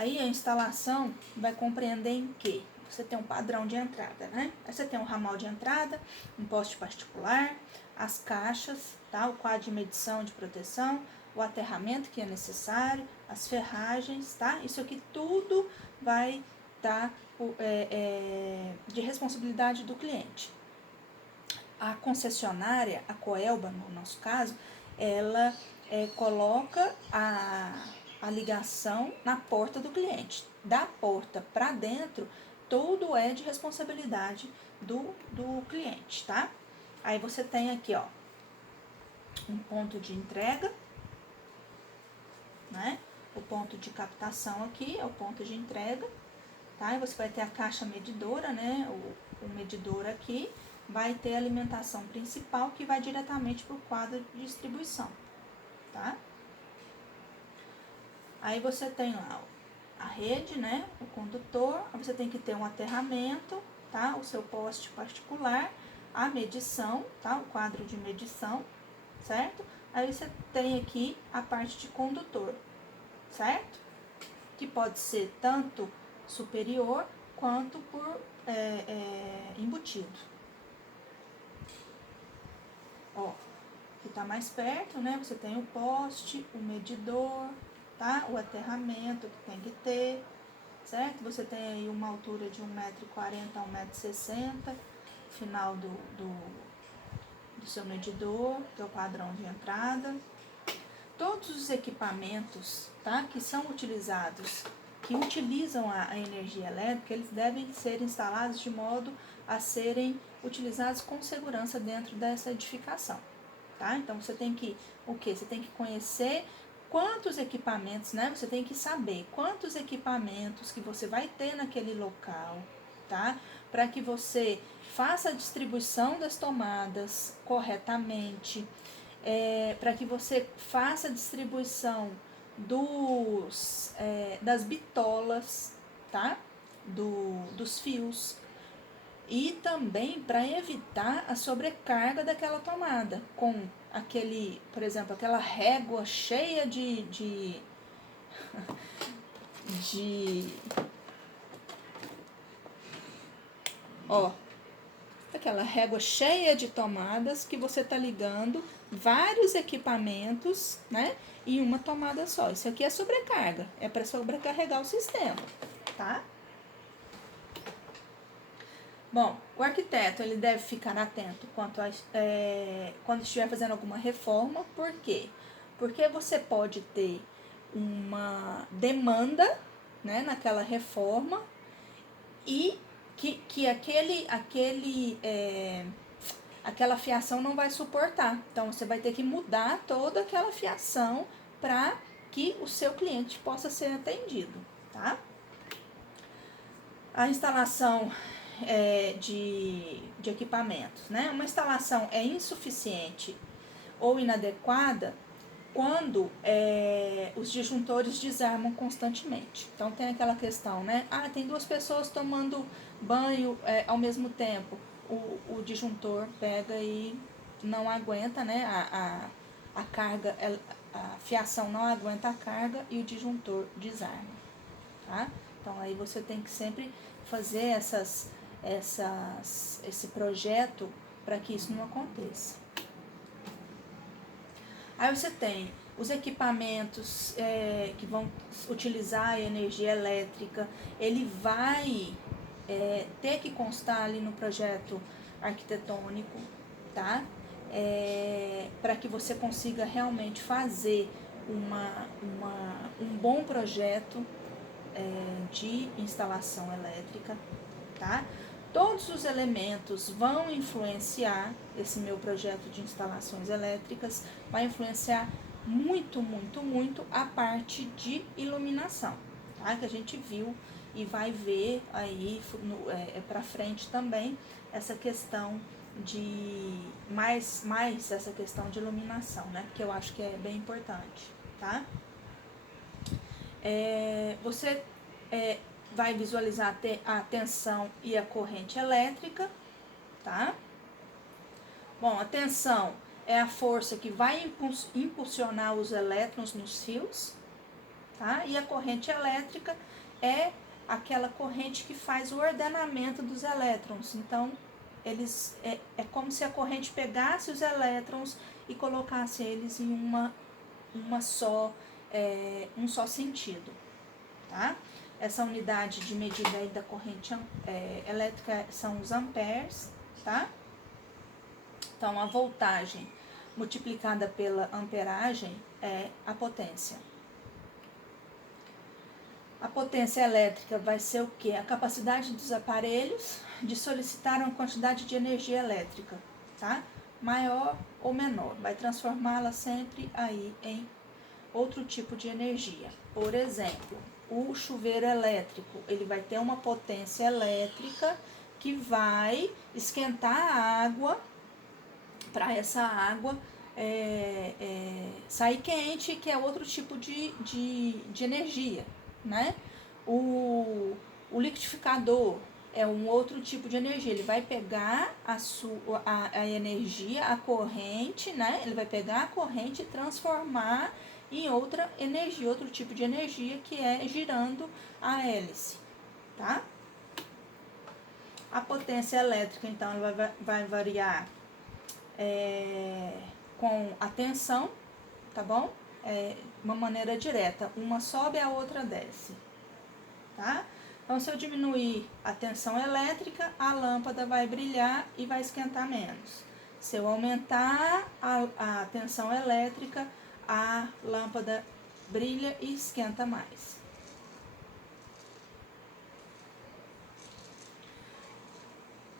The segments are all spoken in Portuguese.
Aí a instalação vai compreender em quê? Você tem um padrão de entrada, né? Aí você tem um ramal de entrada, um poste particular, as caixas, tá? O quadro de medição de proteção, o aterramento que é necessário, as ferragens, tá? Isso aqui tudo vai estar de responsabilidade do cliente. A concessionária, a Coelba, no nosso caso, ela coloca a ligação na porta do cliente. Da porta para dentro, tudo é de responsabilidade do cliente, tá? Aí você tem aqui, ó, um ponto de entrega, né? O ponto de captação aqui é o ponto de entrega, tá? E você vai ter a caixa medidora, né? O medidor aqui. Vai ter a alimentação principal que vai diretamente para o quadro de distribuição, tá? Aí você tem lá a rede, né? O condutor, aí você tem que ter um aterramento, tá? O seu poste particular, a medição, tá? O quadro de medição, certo? Aí você tem aqui a parte de condutor, certo? Que pode ser tanto superior quanto por embutido. Ó, que tá mais perto, né? Você tem o poste, o medidor, tá? O aterramento que tem que ter, certo? Você tem aí uma altura de 1,40 m a 1,60 m, final do seu medidor, que é o padrão de entrada. Todos os equipamentos, tá? Que são utilizados, que utilizam a energia elétrica, eles devem ser instalados de modo a serem utilizados com segurança dentro dessa edificação, tá? Então você tem que, o quê? Você tem que conhecer quantos equipamentos, né? Você tem que saber quantos equipamentos que você vai ter naquele local, tá? Para que você faça a distribuição das tomadas corretamente, para que você faça a distribuição das bitolas, tá? Dos fios. E também para evitar a sobrecarga daquela tomada, com aquele, por exemplo, aquela régua cheia de ó, aquela régua cheia de tomadas que você tá ligando vários equipamentos, né, em uma tomada só. Isso aqui é sobrecarga, é para sobrecarregar o sistema, tá? Bom, o arquiteto ele deve ficar atento quando estiver fazendo alguma reforma. Por quê? Porque você pode ter uma demanda, né, naquela reforma e que aquela fiação não vai suportar. Então você vai ter que mudar toda aquela fiação para que o seu cliente possa ser atendido, tá? A instalação de equipamentos, né? Uma instalação é insuficiente ou inadequada quando os disjuntores desarmam constantemente. Então tem aquela questão, né? Ah, tem duas pessoas tomando banho ao mesmo tempo. O disjuntor pega e não aguenta, né? A carga, a fiação não aguenta a carga e o disjuntor desarma, tá? Então aí você tem que sempre fazer esse projeto para que isso não aconteça. Aí você tem os equipamentos que vão utilizar a energia elétrica, ele vai ter que constar ali no projeto arquitetônico, tá? Para que você consiga realmente fazer um bom projeto de instalação elétrica, tá? Todos os elementos vão influenciar esse meu projeto de instalações elétricas, vai influenciar muito, muito, muito a parte de iluminação, tá? Que a gente viu e vai ver aí para frente também essa questão de mais essa questão de iluminação, né? Que eu acho que é bem importante, tá? Você vai visualizar a tensão e a corrente elétrica, tá? Bom, a tensão é a força que vai impulsionar os elétrons nos fios, tá? E a corrente elétrica é aquela corrente que faz o ordenamento dos elétrons. Então, é como se a corrente pegasse os elétrons e colocasse eles em um só sentido, tá? Essa unidade de medida aí da corrente elétrica são os amperes, tá? Então, a voltagem multiplicada pela amperagem é a potência. A potência elétrica vai ser o quê? A capacidade dos aparelhos de solicitar uma quantidade de energia elétrica, tá? Maior ou menor. Vai transformá-la sempre aí em outro tipo de energia. Por exemplo, o chuveiro elétrico, ele vai ter uma potência elétrica que vai esquentar a água para essa água sair quente, que é outro tipo de energia, né? O liquidificador é um outro tipo de energia. Ele vai pegar a energia, a corrente, né? Ele vai pegar a corrente e transformar em outra energia, outro tipo de energia, que é girando a hélice, tá? A potência elétrica, então, ela vai variar com a tensão, tá bom? Uma maneira direta, uma sobe, a outra desce, tá? Então, se eu diminuir a tensão elétrica, a lâmpada vai brilhar e vai esquentar menos. Se eu aumentar a tensão elétrica, a lâmpada brilha e esquenta mais.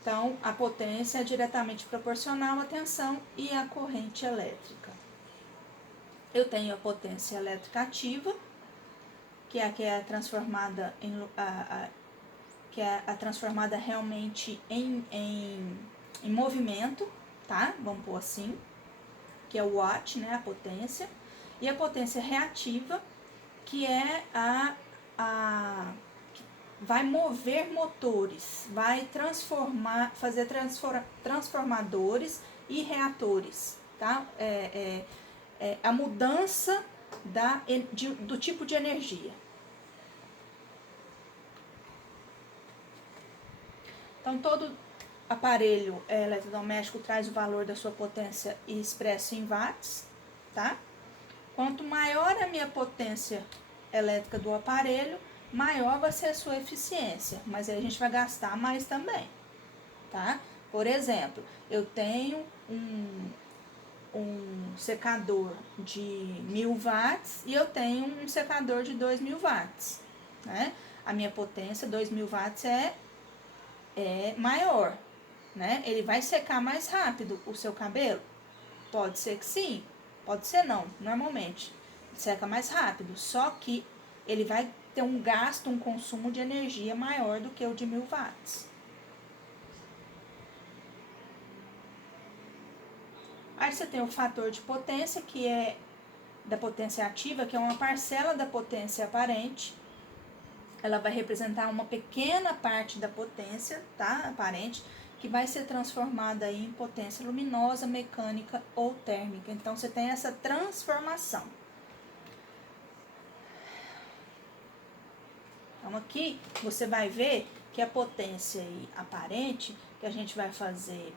Então, a potência é diretamente proporcional à tensão e à corrente elétrica. Eu tenho a potência elétrica ativa, que é transformada que é a transformada realmente em movimento, tá? Vamos pôr assim, que é o watt, né? A potência. E a potência reativa, que é vai mover motores, vai fazer transformadores e reatores, tá? A mudança do tipo de energia. Então, todo aparelho eletrodoméstico traz o valor da sua potência expresso em watts, tá? Quanto maior a minha potência elétrica do aparelho, maior vai ser a sua eficiência, mas aí a gente vai gastar mais também, tá? Por exemplo, eu tenho um secador de 1000 watts e eu tenho um secador de 2000 watts, né? A minha potência, 2000 watts, é maior, né? Ele vai secar mais rápido o seu cabelo? Pode ser que sim, pode ser não, normalmente. Seca mais rápido, só que ele vai ter um gasto, um consumo de energia maior do que o de 1000 watts. Aí você tem o fator de potência, que é da potência ativa, que é uma parcela da potência aparente. Ela vai representar uma pequena parte da potência, tá? Aparente, que vai ser transformada em potência luminosa, mecânica ou térmica. Então, você tem essa transformação. Então, aqui você vai ver que a potência aparente, que a gente vai fazer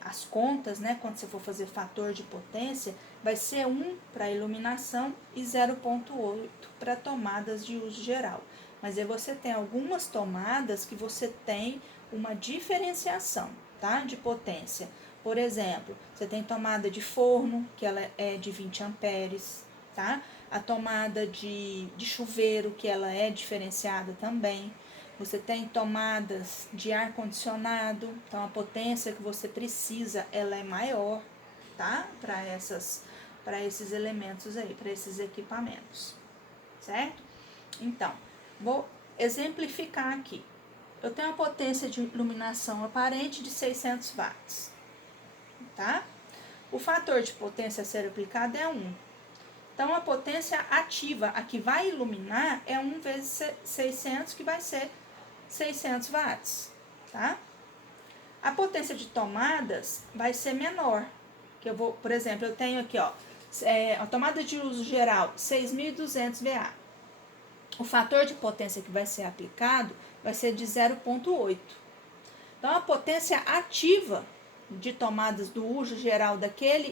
as contas, né? Quando você for fazer fator de potência, vai ser 1 para iluminação e 0,8 para tomadas de uso geral. Mas aí você tem algumas tomadas que você tem uma diferenciação, tá? De potência. Por exemplo, você tem tomada de forno, que ela é de 20 amperes, tá? A tomada de chuveiro, que ela é diferenciada também. Você tem tomadas de ar-condicionado, então a potência que você precisa, ela é maior, tá? Para esses elementos aí, para esses equipamentos, certo? Então, vou exemplificar aqui. Eu tenho uma potência de iluminação aparente de 600 watts, tá? O fator de potência a ser aplicado é 1. Então, a potência ativa, a que vai iluminar, é 1 vezes 600, que vai ser 600 watts, tá? A potência de tomadas vai ser menor, que eu vou, por exemplo, eu tenho aqui, ó, A tomada de uso geral, 6.200 VA. O fator de potência que vai ser aplicado vai ser de 0,8. Então, a potência ativa de tomadas do uso geral daquela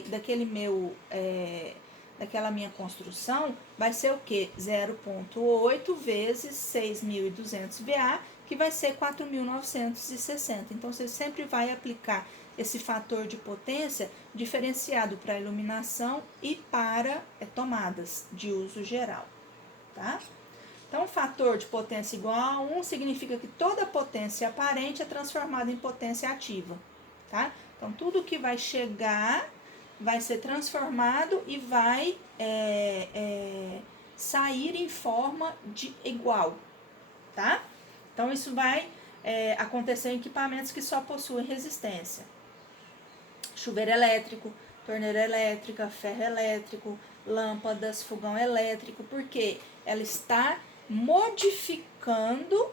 minha construção vai ser o quê? 0,8 vezes 6.200 VA, que vai ser 4.960. Então, você sempre vai aplicar esse fator de potência diferenciado para iluminação e para tomadas de uso geral, tá? Então, o fator de potência igual a 1 significa que toda potência aparente é transformada em potência ativa, tá? Então, tudo que vai chegar vai ser transformado e vai sair em forma de igual, tá? Então, isso vai acontecer em equipamentos que só possuem resistência. Chuveiro elétrico, torneira elétrica, ferro elétrico, lâmpadas, fogão elétrico, porque ela está modificando,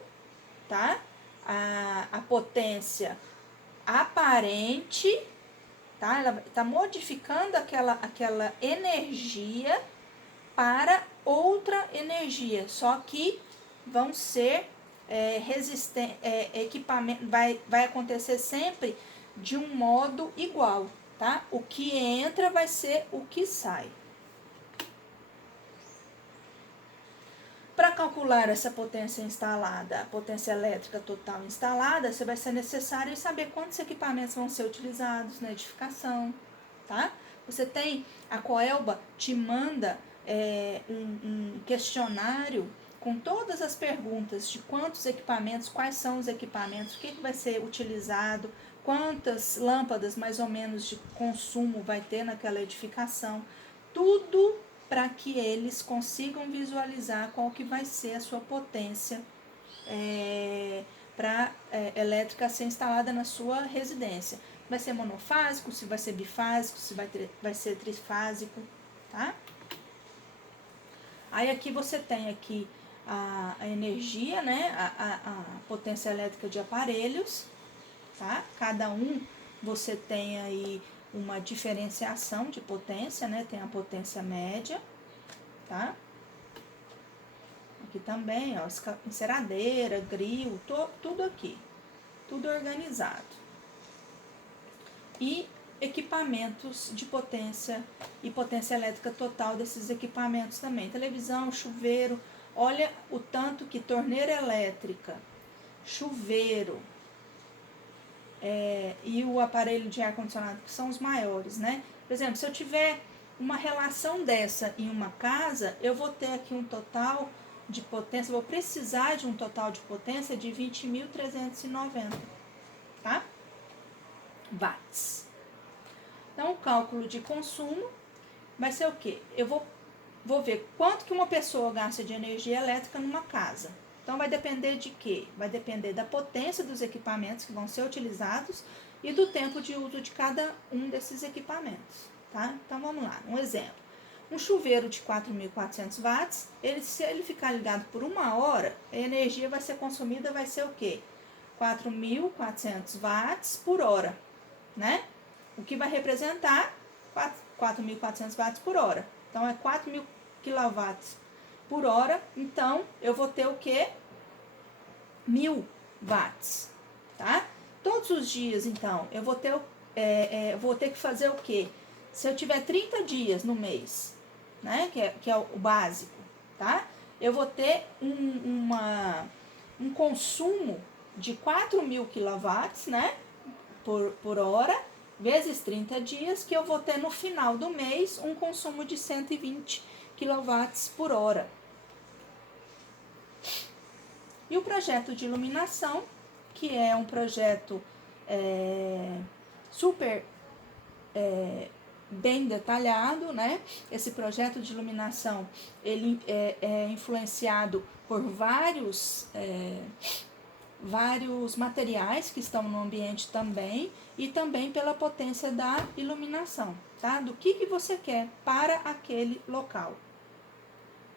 tá? A potência aparente, tá? Ela está modificando aquela energia para outra energia, só que vão ser equipamento, vai acontecer sempre de um modo igual, tá? O que entra vai ser o que sai. Para calcular essa potência instalada, a potência elétrica total instalada, você vai ser necessário saber quantos equipamentos vão ser utilizados na edificação, tá? Você tem, a Coelba te manda um questionário com todas as perguntas de quantos equipamentos, quais são os equipamentos, o que vai ser utilizado, quantas lâmpadas mais ou menos de consumo vai ter naquela edificação, tudo para que eles consigam visualizar qual que vai ser a sua potência elétrica a ser instalada na sua residência. Vai ser monofásico, se vai ser bifásico, se vai ser trifásico, tá? Aí aqui você tem aqui a energia, né? A potência elétrica de aparelhos, tá? Cada um você tem aí uma diferenciação de potência, né? Tem a potência média, tá? Aqui também, ó, enceradeira, grill, tudo aqui, tudo organizado. E equipamentos de potência e potência elétrica total desses equipamentos também. Televisão, chuveiro, olha o tanto que torneira elétrica, chuveiro, e o aparelho de ar-condicionado, que são os maiores, né? Por exemplo, se eu tiver uma relação dessa em uma casa, eu vou ter aqui um total de potência, vou precisar de um total de potência de 20.390, tá? Watts. Então, o cálculo de consumo vai ser o quê? Eu vou ver quanto que uma pessoa gasta de energia elétrica numa casa. Então, vai depender de quê? Vai depender da potência dos equipamentos que vão ser utilizados e do tempo de uso de cada um desses equipamentos, tá? Então, vamos lá. Um exemplo. Um chuveiro de 4.400 watts, se ele ficar ligado por 1 hora, a energia vai ser consumida, vai ser o quê? 4.400 watts por hora, né? O que vai representar 4.400 watts por hora. Então, é 4.000 quilowatts por hora, então eu vou ter o que? 1.000 watts, tá? Todos os dias, então, eu vou ter que fazer o que? Se eu tiver 30 dias no mês, né, que é o básico, tá? Eu vou ter um consumo de 4.000 quilowatts, né, por hora, vezes 30 dias, que eu vou ter no final do mês um consumo de 120 quilowatts por hora. E o projeto de iluminação, que é um projeto super bem detalhado, né? Esse projeto de iluminação, ele é influenciado por vários materiais que estão no ambiente também, e também pela potência da iluminação, tá? Do que você quer para aquele local,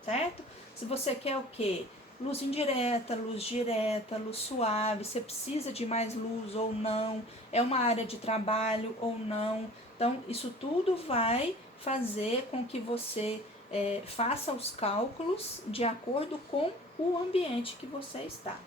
certo? Se você quer o quê? Luz indireta, luz direta, luz suave, você precisa de mais luz ou não, é uma área de trabalho ou não. Então, isso tudo vai fazer com que você faça os cálculos de acordo com o ambiente que você está.